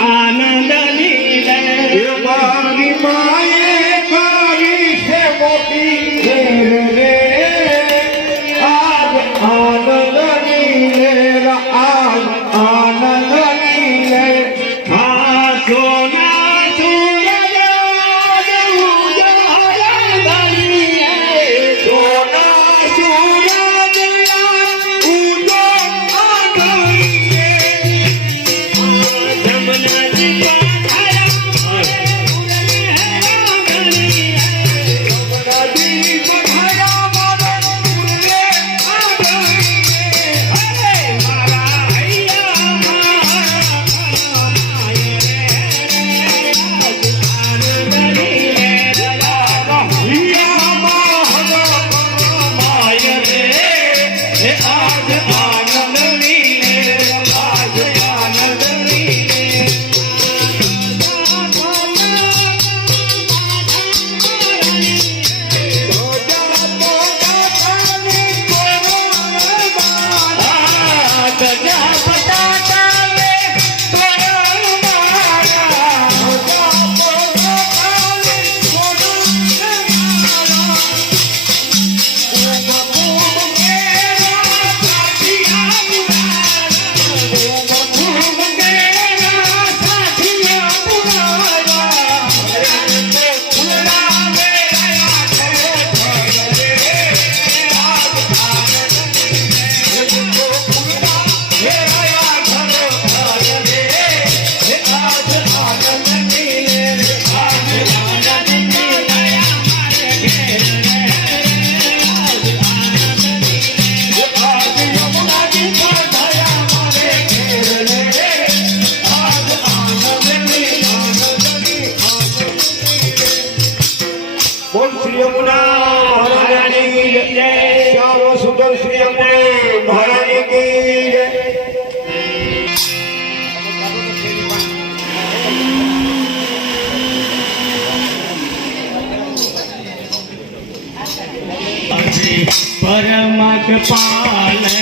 આનંદ લીલે મારી માય આજ આજ શ્રી યમુના મહારાણી કી જય શ્યામ સુંદર શ્રી યમુના મહારાણી કી પાલ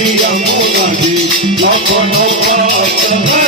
Maria Mulani, Lakano Patana.